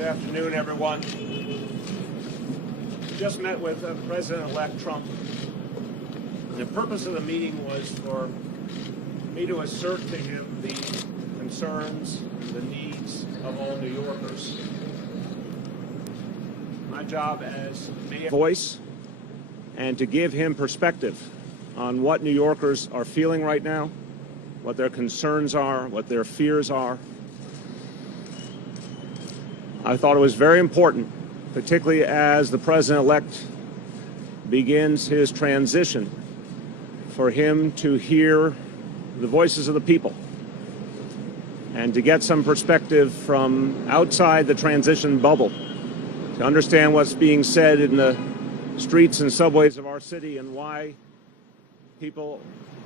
Good afternoon, everyone. Just met with President-elect Trump. The purpose of the meeting was for me to assert to him the concerns and the needs of all New Yorkers. My job as mayor, voice, and to give him perspective on what New Yorkers are feeling right now, what their concerns are, what their fears are. I thought it was very important, particularly as the president-elect begins his transition, for him to hear the voices of the people and to get some perspective from outside the transition bubble, to understand what's being said in the streets and subways of our city and why people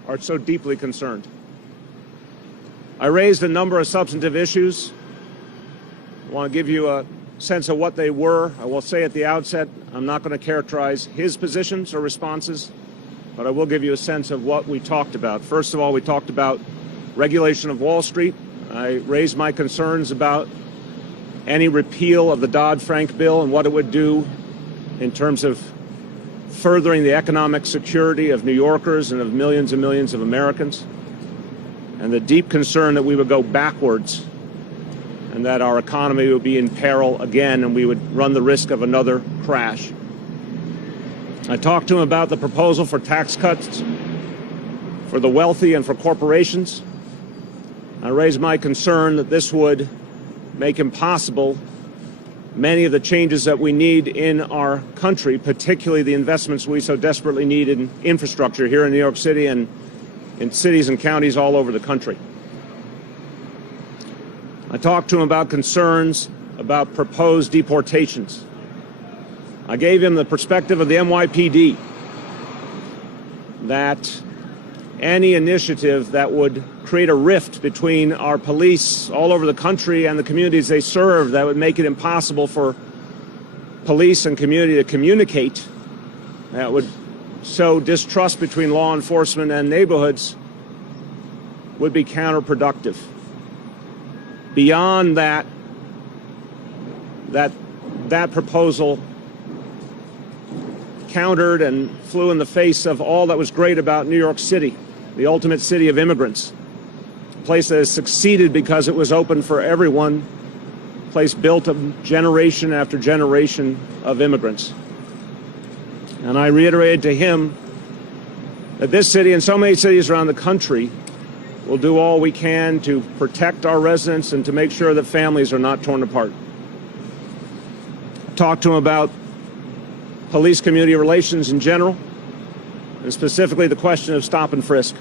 are so deeply concerned. I raised a number of substantive issues. I want to give you a sense of what they were. I will say at the outset, I'm not going to characterize his positions or responses, but I will give you a sense of what we talked about. First of all, we talked about regulation of Wall Street. I raised my concerns about any repeal of the Dodd-Frank bill and what it would do in terms of furthering the economic security of New Yorkers and of millions and millions of Americans, and the deep concern that we would go backwards and that our economy would be in peril again and we would run the risk of another crash. I talked to him about the proposal for tax cuts for the wealthy and for corporations. I raised my concern that this would make impossible many of the changes that we need in our country, particularly the investments we so desperately need in infrastructure here in New York City and in cities and counties all over the country. I talked to him about concerns about proposed deportations. I gave him the perspective of the NYPD that any initiative that would create a rift between our police all over the country and the communities they serve, that would make it impossible for police and community to communicate, that would sow distrust between law enforcement and neighborhoods, would be counterproductive. Beyond that proposal countered and flew in the face of all that was great about New York City, the ultimate city of immigrants, a place that has succeeded because it was open for everyone, a place built of generation after generation of immigrants. And I reiterated to him that this city and so many cities around the country will do all we can to protect our residents and to make sure that families are not torn apart. I talked to him about police-community relations in general, and specifically the question of stop and frisk.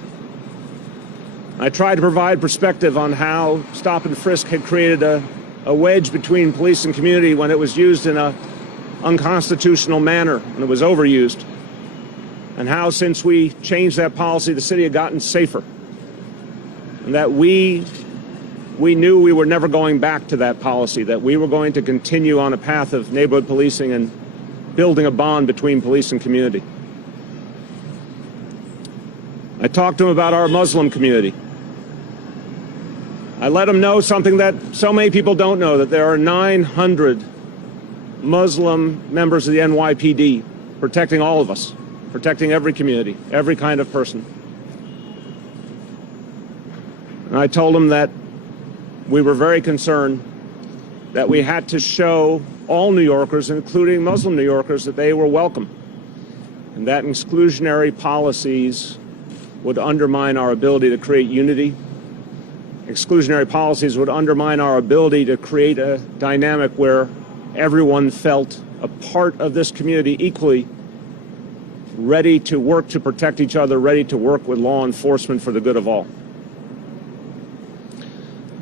I tried to provide perspective on how stop and frisk had created a wedge between police and community when it was used in an unconstitutional manner and it was overused, and how since we changed that policy, the city had gotten safer, and that we knew we were never going back to that policy, that we were going to continue on a path of neighborhood policing and building a bond between police and community. I talked to him about our Muslim community. I let him know something that so many people don't know, that there are 900 Muslim members of the NYPD protecting all of us, protecting every community, every kind of person. And I told him that we were very concerned that we had to show all New Yorkers, including Muslim New Yorkers, that they were welcome, and that exclusionary policies would undermine our ability to create unity. Exclusionary policies would undermine our ability to create a dynamic where everyone felt a part of this community equally ready to work to protect each other, ready to work with law enforcement for the good of all.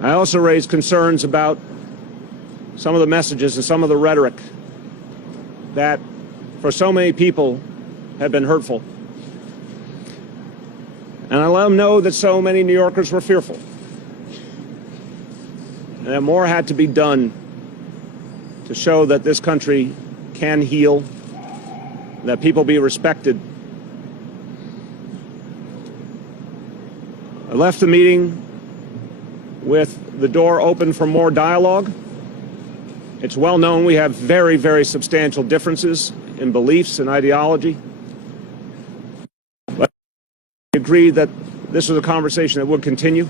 I also raised concerns about some of the messages and some of the rhetoric that for so many people have been hurtful. And I let them know that so many New Yorkers were fearful, and that more had to be done to show that this country can heal, that people be respected. I left the meeting with the door open for more dialogue, It's well known we have very, very substantial differences in beliefs and ideology. But we agreed that this was a conversation that would continue.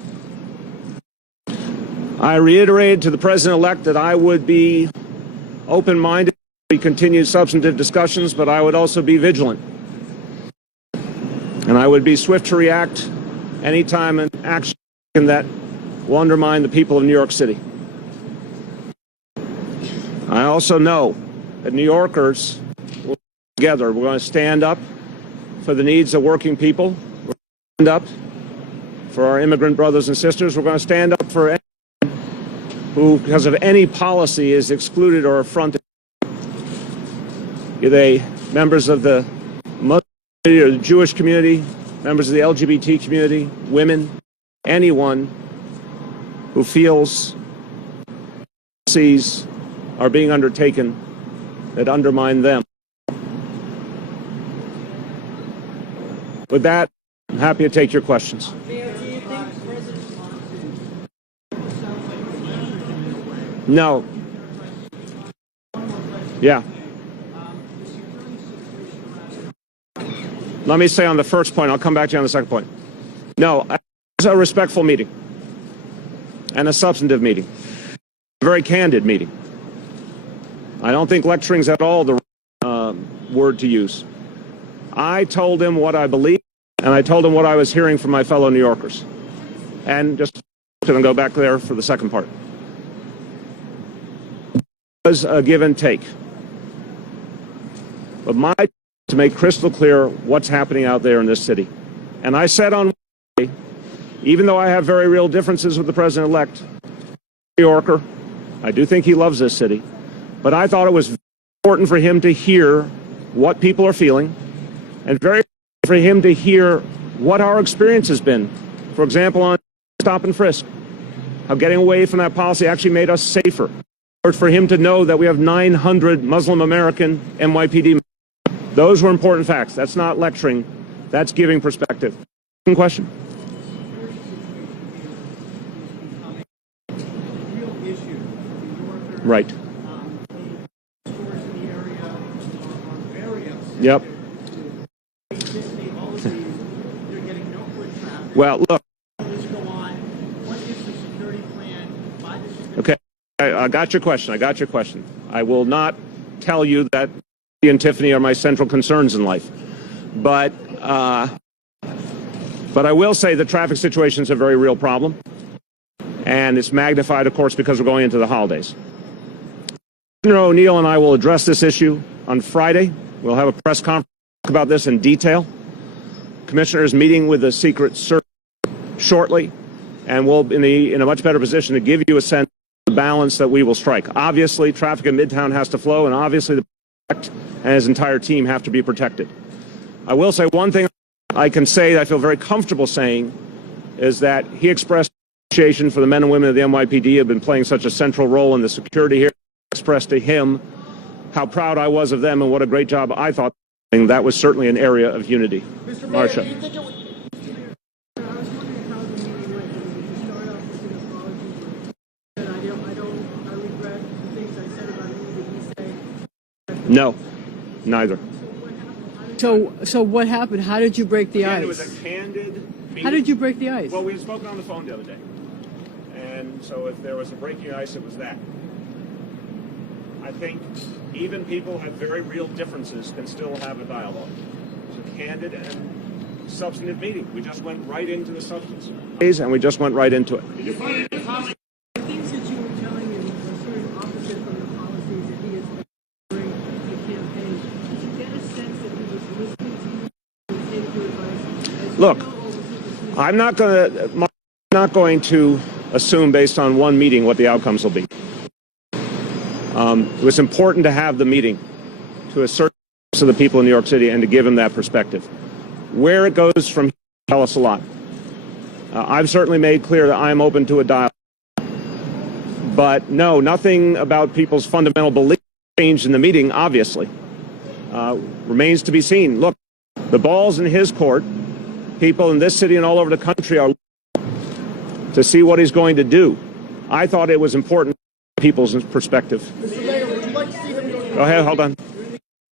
I reiterated to the President-elect that I would be open-minded to continue substantive discussions, but I would also be vigilant. And I would be swift to react anytime an action that will undermine the people of New York City. I also know that New Yorkers will stand together. We're going to stand up for the needs of working people. We're going to stand up for our immigrant brothers and sisters. We're going to stand up for anyone who, because of any policy, is excluded or affronted. Are they members of the Muslim community or the Jewish community, members of the LGBT community, women, anyone who feels policies are being undertaken that undermine them. With that, I'm happy to take your questions. No. Yeah. Let me say on the first point, I'll come back to you on the second point. No, it's a respectful meeting and a substantive meeting, a very candid meeting. I don't think lecturing's at all the word to use. I told him what I believed, and I told him what I was hearing from my fellow New Yorkers. And just going to go back there for the second part. It was a give and take. But my job is to make crystal clear what's happening out there in this city. And I said on Wednesday, even though I have very real differences with the President-elect, New Yorker, I do think he loves this city. But I thought it was important for him to hear what people are feeling, and very important for him to hear what our experience has been. For example, on stop and frisk, how getting away from that policy actually made us safer. Or for him to know that we have 900 Muslim American NYPD. Those were important facts. That's not lecturing. That's giving perspective. Second question. Right. Yep. Well, look. Okay, I got your question. I will not tell you that he and Tiffany are my central concerns in life, but I will say the traffic situation is a very real problem, and it's magnified, of course, because we're going into the holidays. Commissioner O'Neill and I will address this issue on Friday. We'll have a press conference about this in detail. Commissioner is meeting with the Secret Service shortly, and we'll be in a much better position to give you a sense of the balance that we will strike. Obviously, traffic in Midtown has to flow, and obviously the President and his entire team have to be protected. I will say one thing I can say that I feel very comfortable saying is that he expressed appreciation for the men and women of the NYPD who have been playing such a central role in the security here. I expressed to him how proud I was of them and what a great job I thought. That was certainly an area of unity. Mr. Mayor, Marsha. do you think it would... I was wondering how the meeting went. Did you start off with an apology? I regret the things I said about you. Did he say? No, neither. So what happened? How did you break the ice? It was a candid meeting. How did you break the ice? Well, we had spoken on the phone the other day. And so if there was a breaking ice, it was that. I think even people have very real differences can still have a dialogue. It's a candid and substantive meeting. We just went right into the substance. And we just went right into it. The things that you were telling him were sort of opposite from the policies that he has been during the campaign. Did you get a sense that he was listening to you and take your advice? Look, I'm not going to assume based on one meeting what the outcomes will be. It was important to have the meeting to assert to the people in New York City and to give them that perspective. Where it goes from here will tell us a lot. I've certainly made clear that I'm open to a dialogue. But no, nothing about people's fundamental beliefs changed in the meeting, obviously. Remains to be seen. Look, the ball's in his court. People in this city and all over the country are to see what he's going to do. I thought it was important people's perspective. Mr. Mayor, would you like to see him? Go ahead, hold on.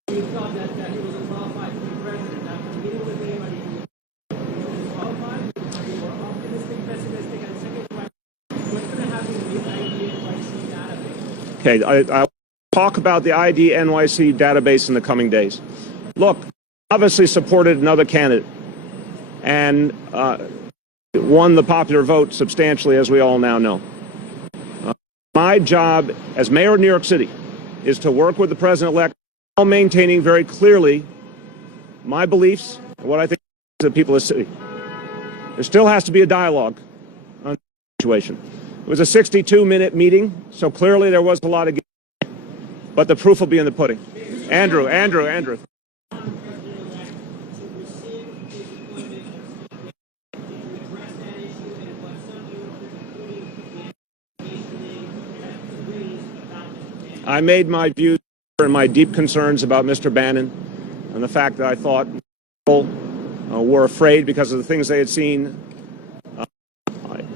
You thought that he was qualified to be president. After meeting with him, are you qualified? Are you more optimistic, pessimistic? And second question, what's going to happen with the ID NYC database? Okay, I'll talk about the ID NYC database in the coming days. Look, obviously supported another candidate and won the popular vote substantially, as we all now know. My job as mayor of New York City is to work with the president-elect while maintaining very clearly my beliefs and what I think the people of the city. There still has to be a dialogue on the situation. It was a 62-minute meeting, so clearly there was a lot of, but the proof will be in the pudding. Andrew. I made my views and my deep concerns about Mr. Bannon and the fact that I thought people were afraid because of the things they had seen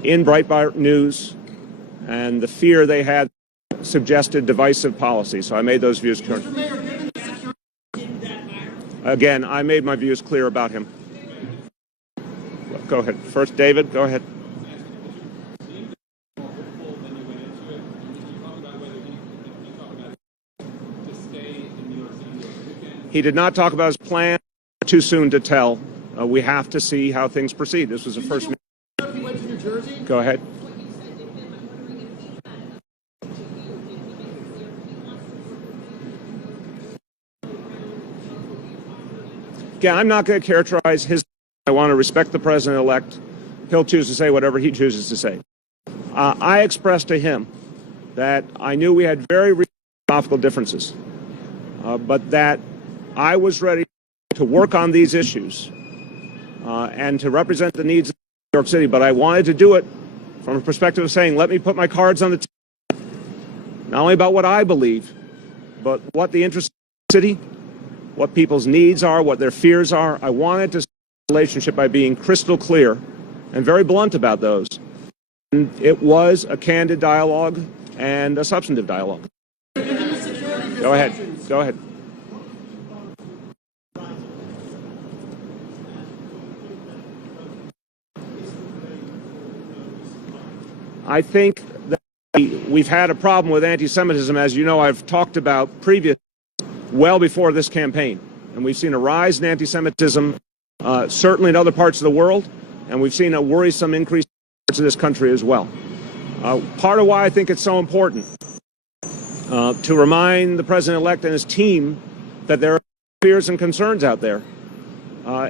in Breitbart News and the fear they had suggested divisive policy. So I made those views clear. Again, I made my views clear about him. Go ahead. First, David, go ahead. He did not talk about his plan. Too soon to tell. We have to see how things proceed. This was the first meeting. He went to New Jersey? Go ahead. Again, I'm not going to characterize his. I want to respect the president-elect. He'll choose to say whatever he chooses to say. I expressed to him that I knew we had very real philosophical differences, but that I was ready to work on these issues and to represent the needs of New York City, but I wanted to do it from a perspective of saying, let me put my cards on the table, not only about what I believe, but what the interests of the city, what people's needs are, what their fears are. I wanted to start the relationship by being crystal clear and very blunt about those. And it was a candid dialogue and a substantive dialogue. Go ahead. I think that we've had a problem with anti-Semitism, as you know, I've talked about previously, well before this campaign. And we've seen a rise in anti-Semitism, certainly in other parts of the world, and we've seen a worrisome increase in parts of this country as well. Part of why I think it's so important to remind the president-elect and his team that there are fears and concerns out there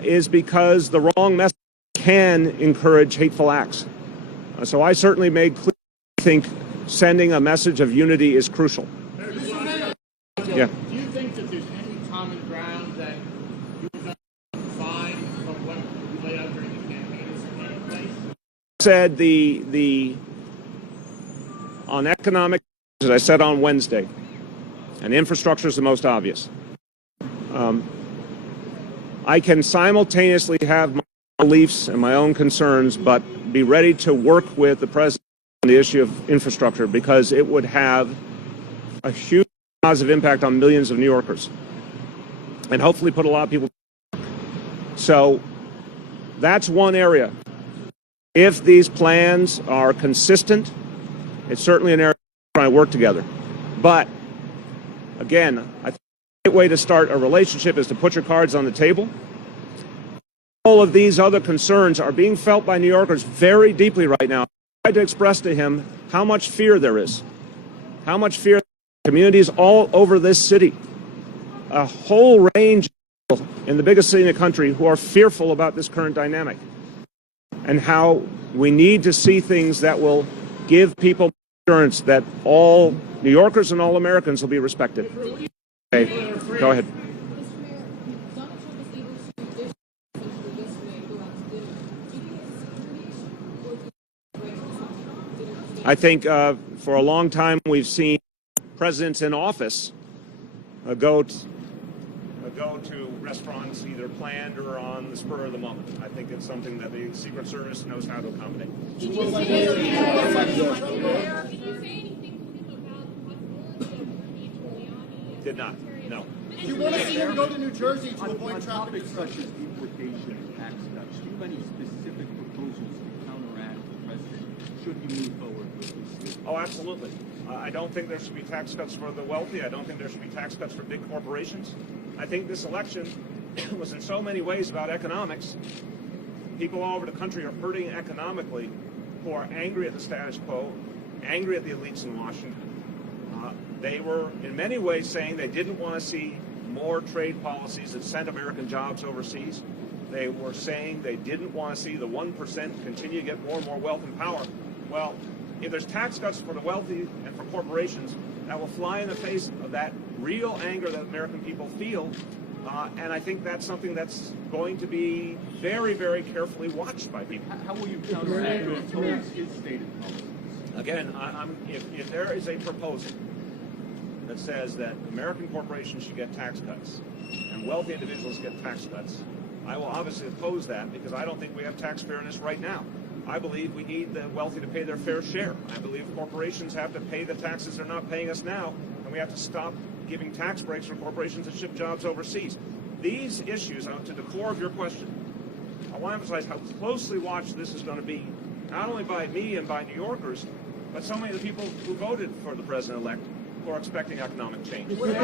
is because the wrong message can encourage hateful acts. So I certainly made clear I think sending a message of unity is crucial. Yeah. Do you think that there's any common ground that you can find from what you laid out during the campaign is in place? Said on economic, as I said on Wednesday, and infrastructure is the most obvious. I can simultaneously have my beliefs and my own concerns, but be ready to work with the president on the issue of infrastructure because it would have a huge positive impact on millions of New Yorkers and hopefully put a lot of people. So that's one area. If these plans are consistent, it's certainly an area we're trying to work together. But again, I think the right way to start a relationship is to put your cards on the table. All of these other concerns are being felt by New Yorkers very deeply right now. I tried to express to him how much fear there is, how much fear communities all over this city, a whole range of people in the biggest city in the country who are fearful about this current dynamic, and how we need to see things that will give people assurance that all New Yorkers and all Americans will be respected. Okay, go ahead. I think for a long time we've seen presidents in office go to restaurants either planned or on the spur of the moment. I think it's something that the Secret Service knows how to accommodate. Did you say anything to him about did not. No. Do you want to see him go to New Jersey to On avoid traffic topics such as disruption? deportation and tax cuts, do you have any specific proposals to counteract the president should he move forward with this? Oh, absolutely. I don't think there should be tax cuts for the wealthy. I don't think there should be tax cuts for big corporations. I think this election was in so many ways about economics. People all over the country are hurting economically who are angry at the status quo, angry at the elites in Washington. They were in many ways saying they didn't want to see more trade policies that sent American jobs overseas. They were saying they didn't want to see the 1% continue to get more and more wealth and power. Well, if there's tax cuts for the wealthy and for corporations, that will fly in the face of that real anger that American people feel. And I think that's something that's going to be very, very carefully watched by people. How will you counteract or oppose his stated policies? Again, if there is a proposal that says that American corporations should get tax cuts and wealthy individuals get tax cuts, I will obviously oppose that because I don't think we have tax fairness right now. I believe we need the wealthy to pay their fair share. I believe corporations have to pay the taxes they're not paying us now, and we have to stop giving tax breaks for corporations that ship jobs overseas. These issues, to the core of your question, I want to emphasize how closely watched this is going to be, not only by me and by New Yorkers, but so many of the people who voted for the president-elect who are expecting economic change. Angry